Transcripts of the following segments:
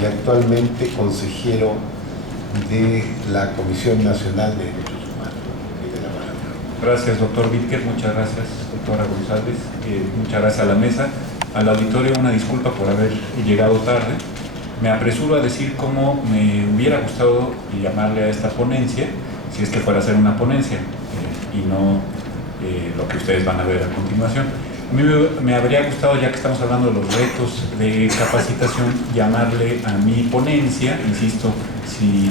y actualmente consejero de la Comisión Nacional de Derechos Humanos. Gracias, doctor Víquer, muchas gracias, doctora González, muchas gracias a la mesa, al auditorio, una disculpa por haber llegado tarde. Me apresuro a decir cómo me hubiera gustado llamarle a esta ponencia, si es que fuera a ser una ponencia, y no lo que ustedes van a ver a continuación. A mí me habría gustado, ya que estamos hablando de los retos de capacitación, llamarle a mi ponencia, insisto, si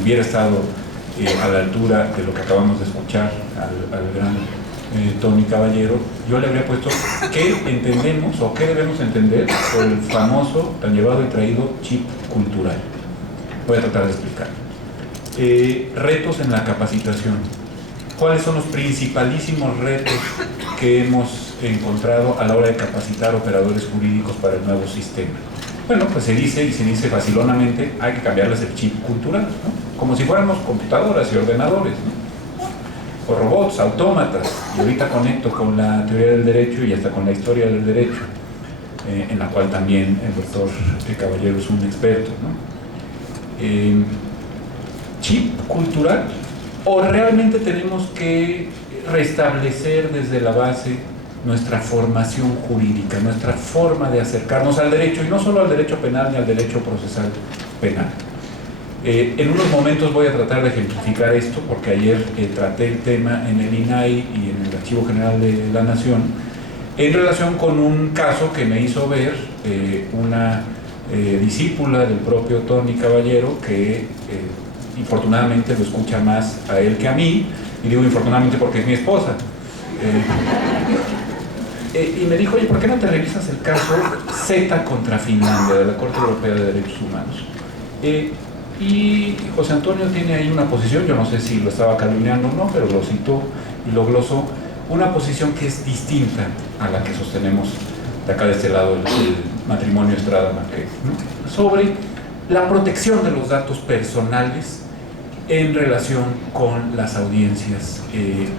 hubiera estado a la altura de lo que acabamos de escuchar al gran Tony Caballero, yo le habría puesto qué entendemos o qué debemos entender por el famoso, tan llevado y traído chip cultural. Voy a tratar de explicar. Retos en la capacitación. ¿Cuáles son los principalísimos retos que hemos encontrado a la hora de capacitar operadores jurídicos para el nuevo sistema? Bueno, pues se dice, y se dice facilonamente, hay que cambiarles el chip cultural, ¿no? Como si fuéramos computadoras y ordenadores, ¿no? O robots, autómatas, y ahorita conecto con la teoría del derecho y hasta con la historia del derecho, en la cual también el doctor Caballero es un experto, ¿no? Chip cultural, o realmente tenemos que restablecer desde la base nuestra formación jurídica, nuestra forma de acercarnos al derecho, y no solo al derecho penal ni al derecho procesal penal. En unos momentos voy a tratar de ejemplificar esto, porque ayer traté el tema en el INAI y en el Archivo General de la Nación, en relación con un caso que me hizo ver una discípula del propio Tony Caballero, que infortunadamente lo escucha más a él que a mí, y digo infortunadamente porque es mi esposa. Y me dijo, oye, ¿por qué no te revisas el caso Z contra Finlandia de la Corte Europea de Derechos Humanos? Y José Antonio tiene ahí una posición, yo no sé si lo estaba calumniando o no, pero lo citó y lo glosó, una posición que es distinta a la que sostenemos de acá de este lado el matrimonio Estrada-Marquez, ¿no? Sobre la protección de los datos personales en relación con las audiencias,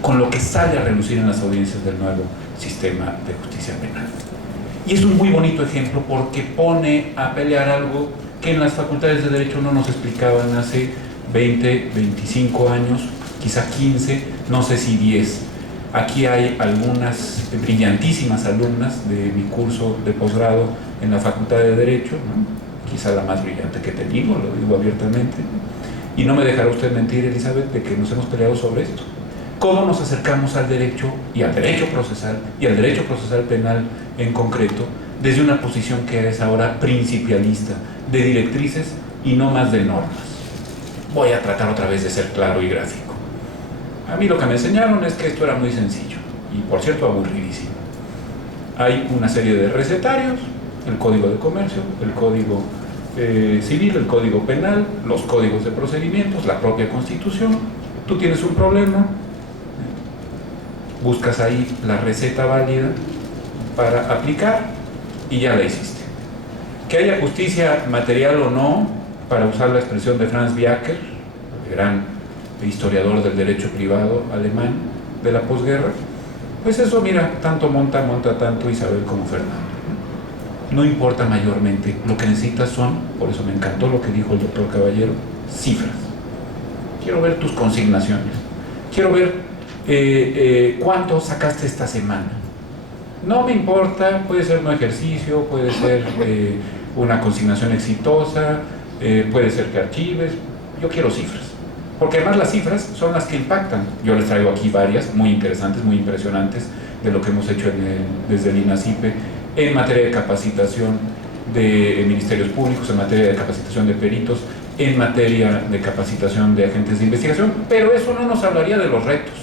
con lo que sale a relucir en las audiencias del nuevo sistema de justicia penal. Y es un muy bonito ejemplo porque pone a pelear algo que en las facultades de Derecho no nos explicaban hace 20, 25 años, quizá 15, no sé si 10. Aquí hay algunas brillantísimas alumnas de mi curso de posgrado en la Facultad de Derecho, ¿no? Quizá la más brillante que he tenido, lo digo abiertamente. Y no me dejará usted mentir, Elizabeth, de que nos hemos peleado sobre esto. ¿Cómo nos acercamos al derecho y al derecho procesal y al derecho procesal penal en concreto desde una posición que es ahora principialista, de directrices y no más de normas? Voy a tratar otra vez de ser claro y gráfico. A mí lo que me enseñaron es que esto era muy sencillo y, por cierto, aburridísimo. Hay una serie de recetarios, el Código de Comercio, el Código Civil, el Código Penal, los códigos de procedimientos, la propia Constitución. Tú tienes un problema, buscas ahí la receta válida para aplicar y ya la hiciste. Que haya justicia material o no, para usar la expresión de Franz Viaker, el gran historiador del derecho privado alemán de la posguerra, pues eso, mira, tanto monta tanto Isabel como Fernando. No importa mayormente, lo que necesitas son, por eso me encantó lo que dijo el doctor Caballero, cifras. Quiero ver tus consignaciones, quiero ver cuánto sacaste esta semana. No me importa, puede ser un ejercicio, puede ser una consignación exitosa, puede ser que archives, yo quiero cifras. Porque además las cifras son las que impactan. Yo les traigo aquí varias, muy interesantes, muy impresionantes, de lo que hemos hecho desde el INACIPE en materia de capacitación de ministerios públicos, en materia de capacitación de peritos, en materia de capacitación de agentes de investigación, pero eso no nos hablaría de los retos.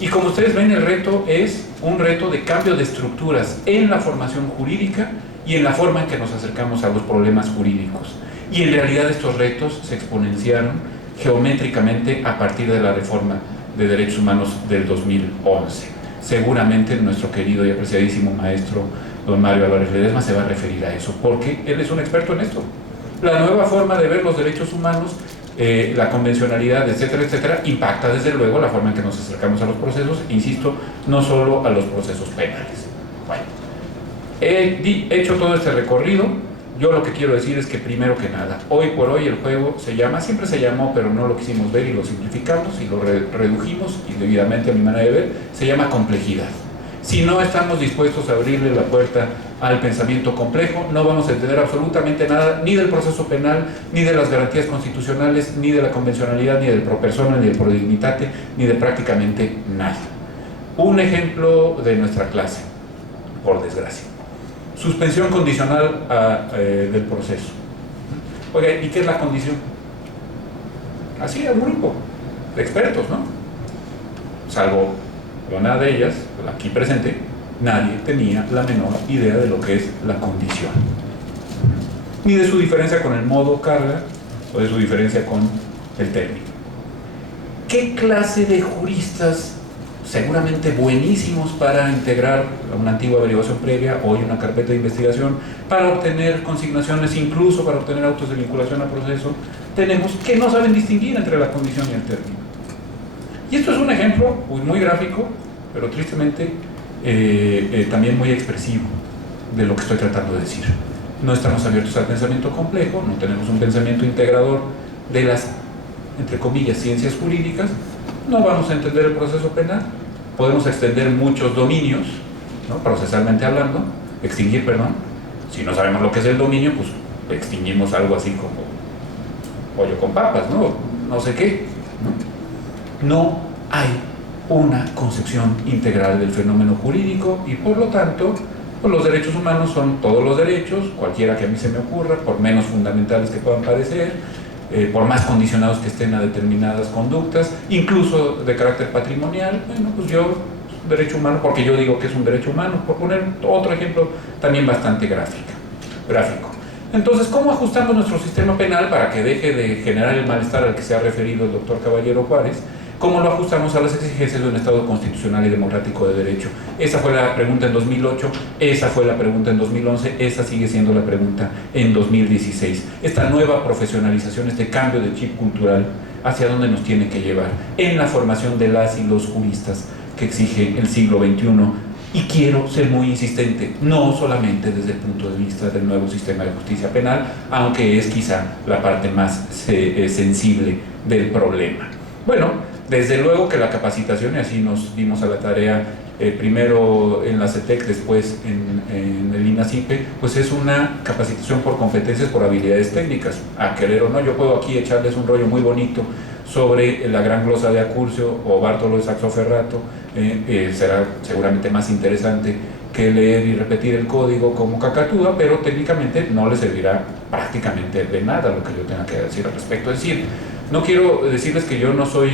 Y como ustedes ven, el reto es un reto de cambio de estructuras en la formación jurídica y en la forma en que nos acercamos a los problemas jurídicos. Y en realidad estos retos se exponenciaron geométricamente a partir de la reforma de derechos humanos del 2011. Seguramente nuestro querido y apreciadísimo maestro don Mario Álvarez Ledesma se va a referir a eso, porque él es un experto en esto. La nueva forma de ver los derechos humanos, la convencionalad, etcétera, etcétera, impacta desde luego la forma en que nos acercamos a los procesos, insisto, no solo a los procesos penales. Bueno, he hecho todo este recorrido, yo lo que quiero decir es que primero que nada, hoy por hoy el juego se llama, siempre se llamó, pero no lo quisimos ver y lo simplificamos y lo redujimos, y debidamente a mi manera de ver, se llama complejidad. Si no estamos dispuestos a abrirle la puerta al pensamiento complejo, no vamos a entender absolutamente nada, ni del proceso penal, ni de las garantías constitucionales, ni de la convencionalidad, ni del pro persona, ni del pro dignitate, ni de prácticamente nada. Un ejemplo de nuestra clase, por desgracia. Suspensión condicional del proceso. Oiga, ¿y qué es la condición? Así, al grupo de expertos, ¿no? Salvo una de ellas, aquí presente, nadie tenía la menor idea de lo que es la condición, ni de su diferencia con el modo carga o de su diferencia con el término. ¿Qué clase de juristas, seguramente buenísimos para integrar una antigua averiguación previa, hoy una carpeta de investigación, para obtener consignaciones, incluso para obtener autos de vinculación al proceso, tenemos que no saben distinguir entre la condición y el término? Y esto es un ejemplo muy gráfico, pero tristemente también muy expresivo de lo que estoy tratando de decir. No estamos abiertos al pensamiento complejo, no tenemos un pensamiento integrador de las, entre comillas, ciencias jurídicas, no vamos a entender el proceso penal, podemos extender muchos dominios, ¿no? Procesalmente hablando, extinguir, perdón. Si no sabemos lo que es el dominio, pues extinguimos algo así como pollo con papas, ¿no? No sé qué, ¿no? No hay una concepción integral del fenómeno jurídico y por lo tanto, pues los derechos humanos son todos los derechos, cualquiera que a mí se me ocurra, por menos fundamentales que puedan parecer, por más condicionados que estén a determinadas conductas, incluso de carácter patrimonial. Bueno, pues yo, derecho humano, porque yo digo que es un derecho humano, por poner otro ejemplo también bastante gráfico. Entonces, ¿cómo ajustamos nuestro sistema penal para que deje de generar el malestar al que se ha referido el doctor Caballero Juárez? ¿Cómo lo ajustamos a las exigencias de un Estado constitucional y democrático de derecho? Esa fue la pregunta en 2008, esa fue la pregunta en 2011, esa sigue siendo la pregunta en 2016. Esta nueva profesionalización, este cambio de chip cultural, ¿hacia dónde nos tiene que llevar? En la formación de las y los juristas que exige el siglo XXI. Y quiero ser muy insistente, no solamente desde el punto de vista del nuevo sistema de justicia penal, aunque es quizá la parte más sensible del problema. Bueno, desde luego que la capacitación, y así nos dimos a la tarea, primero en la CETEC, después en el INACIPE, pues es una capacitación por competencias, por habilidades técnicas, a querer o no. Yo puedo aquí echarles un rollo muy bonito sobre la gran glosa de Accurcio o Bartolo de Saxoferrato, será seguramente más interesante que leer y repetir el código como cacatúa, pero técnicamente no le servirá prácticamente de nada lo que yo tenga que decir al respecto. Es decir, no quiero decirles que yo no soy,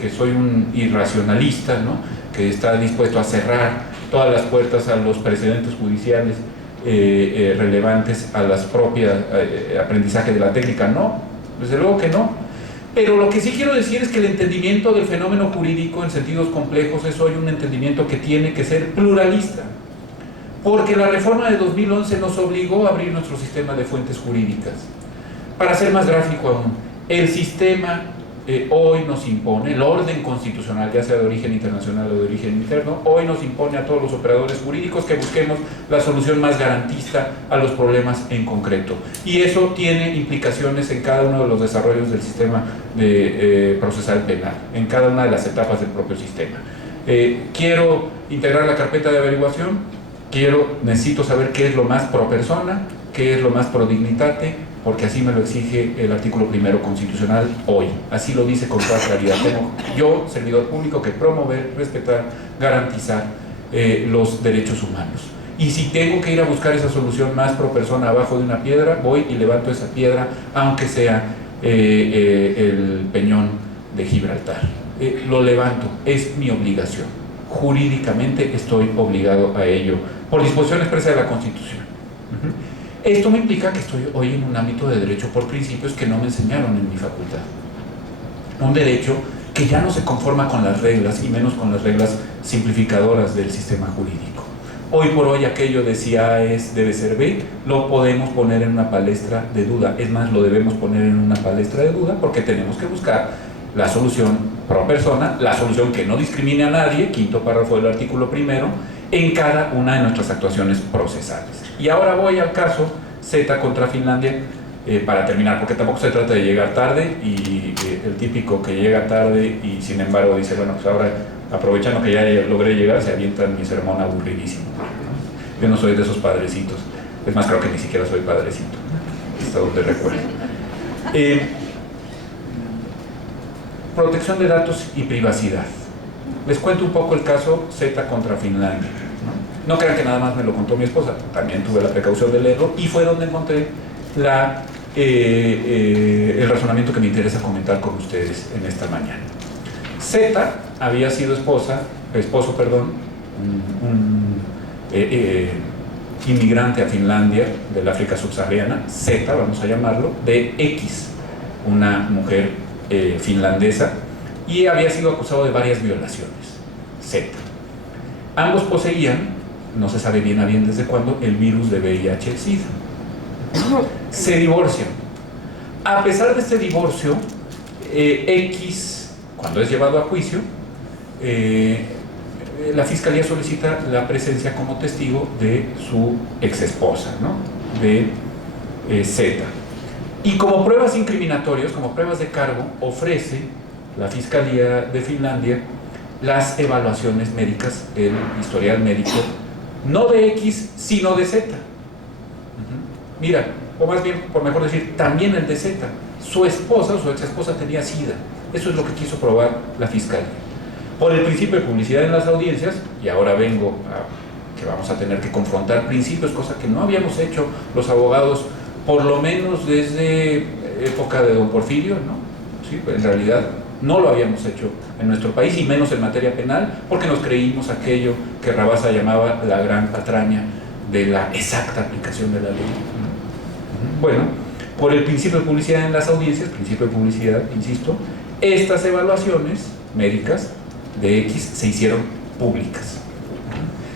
que soy un irracionalista, ¿no? Que está dispuesto a cerrar todas las puertas a los precedentes judiciales relevantes a las propias aprendizaje de la técnica. No, desde luego que no. Pero lo que sí quiero decir es que el entendimiento del fenómeno jurídico en sentidos complejos es hoy un entendimiento que tiene que ser pluralista, porque la reforma de 2011 nos obligó a abrir nuestro sistema de fuentes jurídicas. Para ser más gráfico aún, el sistema hoy nos impone, el orden constitucional, ya sea de origen internacional o de origen interno, hoy nos impone a todos los operadores jurídicos que busquemos la solución más garantista a los problemas en concreto. Y eso tiene implicaciones en cada uno de los desarrollos del sistema procesal penal, en cada una de las etapas del propio sistema. Quiero integrar la carpeta de averiguación, necesito saber qué es lo más pro persona, qué es lo más pro dignitate, porque así me lo exige el artículo primero constitucional hoy. Así lo dice con toda claridad. Tengo yo, servidor público, que promover, respetar, garantizar los derechos humanos. Y si tengo que ir a buscar esa solución más pro persona abajo de una piedra, voy y levanto esa piedra, aunque sea el peñón de Gibraltar. Lo levanto, es mi obligación. Jurídicamente estoy obligado a ello, por disposición expresa de la Constitución. Esto me implica que estoy hoy en un ámbito de derecho por principios que no me enseñaron en mi facultad. Un derecho que ya no se conforma con las reglas, y menos con las reglas simplificadoras del sistema jurídico. Hoy por hoy aquello de si A debe ser B, lo podemos poner en una palestra de duda. Es más, lo debemos poner en una palestra de duda porque tenemos que buscar la solución pro persona, la solución que no discrimine a nadie, quinto párrafo del artículo primero, en cada una de nuestras actuaciones procesales. Y ahora voy al caso Z contra Finlandia, para terminar, porque tampoco se trata de llegar tarde y el típico que llega tarde y sin embargo dice, bueno, pues ahora aprovechando que ya logré llegar, se avientan mi sermón aburridísimo. Yo no soy de esos padrecitos, es más, creo que ni siquiera soy padrecito, hasta donde recuerdo. Protección de datos y privacidad. Les cuento un poco el caso Z contra Finlandia. No crean que nada más me lo contó mi esposa, también tuve la precaución de leerlo y fue donde encontré el razonamiento que me interesa comentar con ustedes en esta mañana. Z había sido esposo, un inmigrante a Finlandia del África subsahariana, Z, vamos a llamarlo, de X, una mujer finlandesa, y había sido acusado de varias violaciones, Z. Ambos poseían, no se sabe bien a bien desde cuándo, el virus de VIH-Sida. Se divorcian. A pesar de este divorcio, X, cuando es llevado a juicio, la fiscalía solicita la presencia como testigo de su exesposa, ¿no? De Z. Y como pruebas incriminatorias, como pruebas de cargo, ofrece la Fiscalía de Finlandia las evaluaciones médicas, el historial médico, no de X, sino de Z. Mira, o más bien, por mejor decir, también el de Z. Su esposa o su ex esposa tenía SIDA. Eso es lo que quiso probar la Fiscalía. Por el principio de publicidad en las audiencias, y ahora vengo a que vamos a tener que confrontar principios, cosa que no habíamos hecho los abogados, por lo menos desde época de don Porfirio, ¿no? Sí, pues en realidad no lo habíamos hecho en nuestro país, y menos en materia penal, porque nos creímos aquello que Rabasa llamaba la gran patraña de la exacta aplicación de la ley. Bueno, por el principio de publicidad en las audiencias, principio de publicidad, insisto, estas evaluaciones médicas de X se hicieron públicas.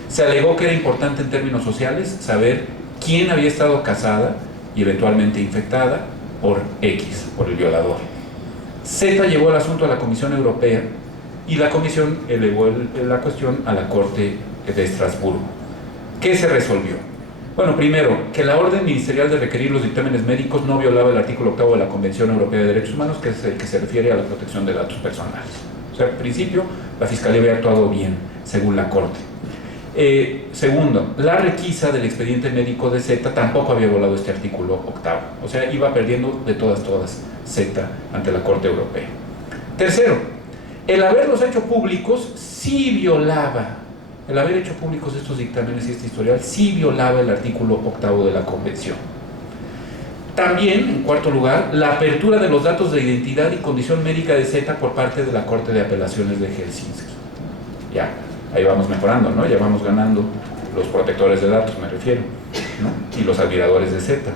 Se alegó que era importante en términos sociales saber quién había estado casada y eventualmente infectada por X, por el violador. Z llevó el asunto a la Comisión Europea y la Comisión elevó la cuestión a la Corte de Estrasburgo. ¿Qué se resolvió? Bueno, primero, que la orden ministerial de requerir los dictámenes médicos no violaba el artículo 8 de la Convención Europea de Derechos Humanos, que es el que se refiere a la protección de datos personales. O sea, en principio, la Fiscalía había actuado bien, según la Corte. Segundo, la requisa del expediente médico de Z tampoco había violado este artículo 8. O sea, iba perdiendo de todas Z ante la Corte Europea. Tercero, el haberlos hecho públicos sí violaba, el haber hecho públicos estos dictámenes y este historial sí violaba el artículo 8 de la Convención. También, en cuarto lugar, la apertura de los datos de identidad y condición médica de Z por parte de la Corte de Apelaciones de Helsinki. Ya, ahí vamos mejorando, ¿no? Ya vamos ganando los protectores de datos, me refiero, ¿no? Y los admiradores de Z.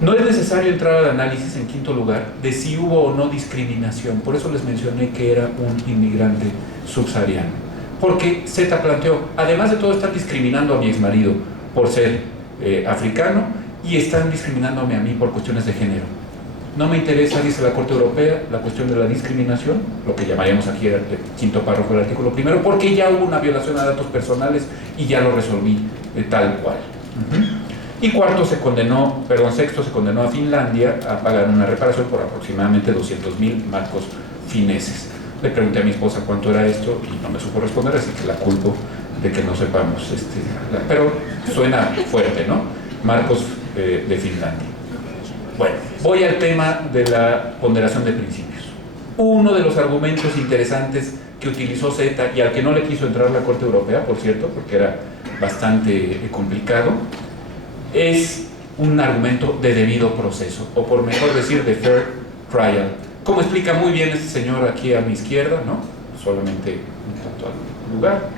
No es necesario entrar al análisis, en quinto lugar, de si hubo o no discriminación. Por eso les mencioné que era un inmigrante subsahariano. Porque Z planteó, además de todo, están discriminando a mi exmarido por ser africano, y están discriminándome a mí por cuestiones de género. No me interesa, dice la Corte Europea, la cuestión de la discriminación, lo que llamaríamos aquí el quinto párrafo del artículo primero, porque ya hubo una violación a datos personales y ya lo resolví tal cual. Y sexto, se condenó a Finlandia a pagar una reparación por aproximadamente 200.000 marcos fineses. Le pregunté a mi esposa cuánto era esto y no me supo responder, así que la culpo de que no sepamos. Pero suena fuerte, ¿no? Marcos de Finlandia. Bueno, voy al tema de la ponderación de principios. Uno de los argumentos interesantes que utilizó Z y al que no le quiso entrar la Corte Europea, por cierto, porque era bastante complicado, es un argumento de debido proceso, o por mejor decir, de fair trial. Como explica muy bien este señor aquí a mi izquierda, ¿no? Solamente en cuanto al lugar,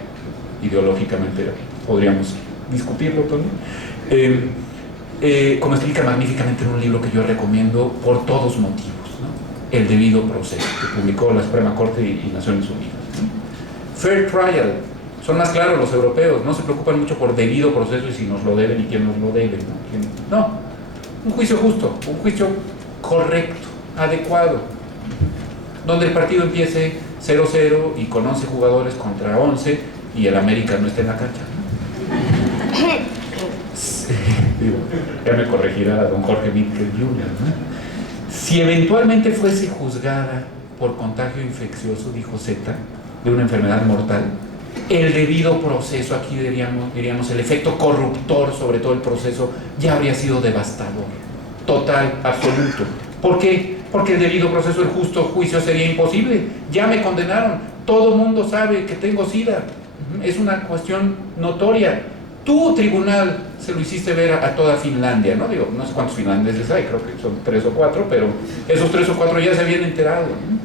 ideológicamente podríamos discutirlo, Tony. Como explica magníficamente en un libro que yo recomiendo por todos motivos, ¿no? El debido proceso, que publicó la Suprema Corte y Naciones Unidas, ¿no? Fair trial, son más claros los europeos, no se preocupan mucho por debido proceso y si nos lo deben y quién nos lo debe, ¿no? No, un juicio justo, un juicio correcto, adecuado, donde el partido empiece 0-0 y con 11 jugadores contra 11 y el América no esté en la cancha, ¿no? Digo, ya me corregirá don Jorge Víquez Jr., ¿no? Si eventualmente fuese juzgada por contagio infeccioso, dijo Zeta, de una enfermedad mortal, el debido proceso, aquí diríamos el efecto corruptor sobre todo el proceso, ya habría sido devastador, total, absoluto. ¿Por qué? Porque el debido proceso, el justo juicio sería imposible. Ya me condenaron, todo el mundo sabe que tengo SIDA, es una cuestión notoria. Tu tribunal se lo hiciste ver a toda Finlandia, ¿no? Digo, no sé cuántos finlandeses hay, creo que son 3 o 4, pero esos 3 o 4 ya se habían enterado, ¿no?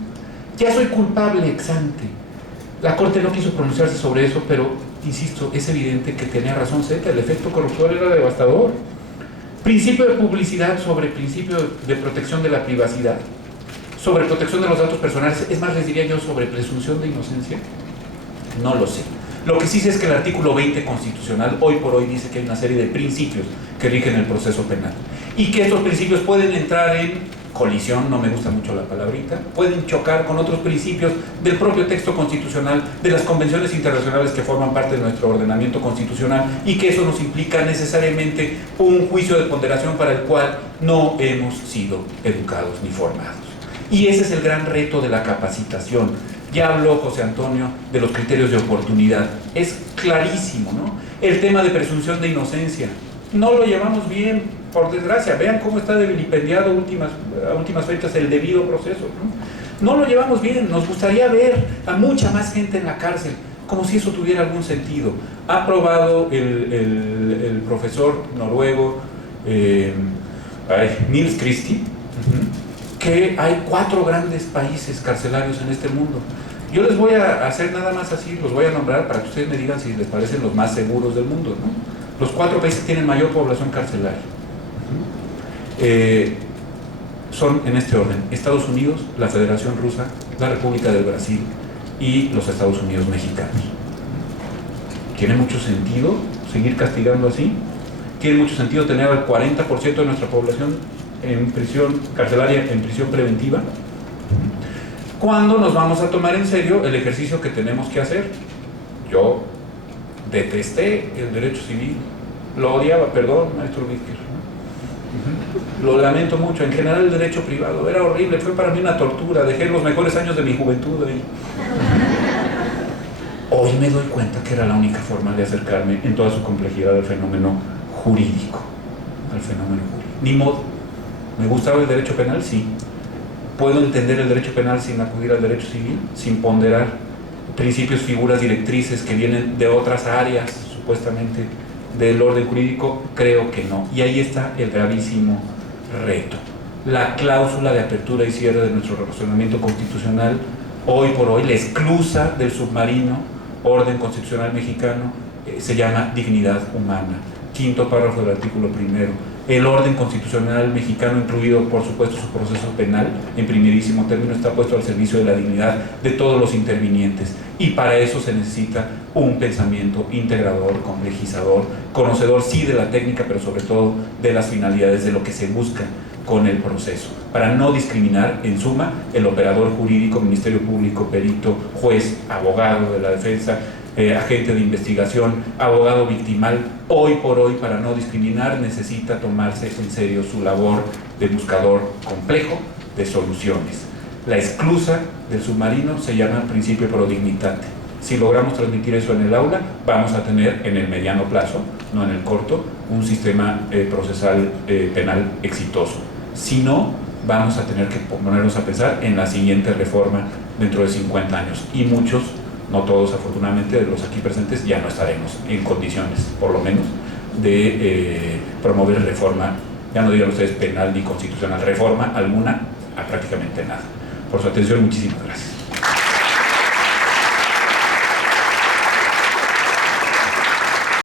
Ya soy culpable ex ante. La Corte no quiso pronunciarse sobre eso, pero, insisto, es evidente que tenía razón Zeta, el efecto corruptor era devastador. Principio de publicidad sobre principio de protección de la privacidad, sobre protección de los datos personales, es más, les diría yo, sobre presunción de inocencia, no lo sé. Lo que sí sé es que el artículo 20 constitucional hoy por hoy dice que hay una serie de principios que rigen el proceso penal y que estos principios pueden entrar en colisión, no me gusta mucho la palabrita, pueden chocar con otros principios del propio texto constitucional, de las convenciones internacionales que forman parte de nuestro ordenamiento constitucional, y que eso nos implica necesariamente un juicio de ponderación para el cual no hemos sido educados ni formados. Y ese es el gran reto de la capacitación. Ya habló José Antonio de los criterios de oportunidad. Es clarísimo, ¿no? El tema de presunción de inocencia. No lo llevamos bien, por desgracia. Vean cómo está de vilipendiado a últimas fechas el debido proceso, ¿no? No lo llevamos bien. Nos gustaría ver a mucha más gente en la cárcel, como si eso tuviera algún sentido. Ha probado el profesor noruego Nils Christie, que hay 4 grandes países carcelarios en este mundo. Yo les voy a hacer nada más así, los voy a nombrar para que ustedes me digan si les parecen los más seguros del mundo, ¿no? Los 4 países que tienen mayor población carcelaria. Son en este orden: Estados Unidos, la Federación Rusa, la República del Brasil y los Estados Unidos mexicanos. ¿Tiene mucho sentido seguir castigando así? ¿Tiene mucho sentido tener al 40% de nuestra población en prisión carcelaria, en prisión preventiva? ¿Cuándo nos vamos a tomar en serio el ejercicio que tenemos que hacer? Yo detesté el derecho civil, lo odiaba, perdón, maestro Víquez, ¿no? Lo lamento mucho. En general el derecho privado era horrible, fue para mí una tortura, dejé los mejores años de mi juventud ahí. Hoy me doy cuenta que era la única forma de acercarme en toda su complejidad al fenómeno jurídico, Ni modo. ¿Me gustaba el derecho penal? Sí. ¿Puedo entender el derecho penal sin acudir al derecho civil? Sin ponderar principios, figuras directrices que vienen de otras áreas, supuestamente, del orden jurídico. Creo que no. Y ahí está el gravísimo reto. La cláusula de apertura y cierre de nuestro razonamiento constitucional, hoy por hoy, la esclusa del submarino orden constitucional mexicano, se llama dignidad humana. 5º párrafo del artículo 1. El orden constitucional mexicano, incluido por supuesto su proceso penal, en primerísimo término, está puesto al servicio de la dignidad de todos los intervinientes, y para eso se necesita un pensamiento integrador, complejizador, conocedor sí de la técnica, pero sobre todo de las finalidades, de lo que se busca con el proceso, para no discriminar, en suma, el operador jurídico, Ministerio Público, perito, juez, abogado de la defensa, agente de investigación, abogado victimal. Hoy por hoy, para no discriminar, necesita tomarse en serio su labor de buscador complejo de soluciones. La esclusa del submarino se llama principio pro dignitate. Si logramos transmitir eso en el aula, vamos a tener en el mediano plazo, no en el corto, un sistema procesal penal exitoso. Si no, vamos a tener que ponernos a pensar en la siguiente reforma dentro de 50 años, y muchos, no todos afortunadamente, de los aquí presentes, ya no estaremos en condiciones, por lo menos, de promover reforma, ya no digan ustedes penal ni constitucional, reforma alguna a prácticamente nada. Por su atención, muchísimas gracias.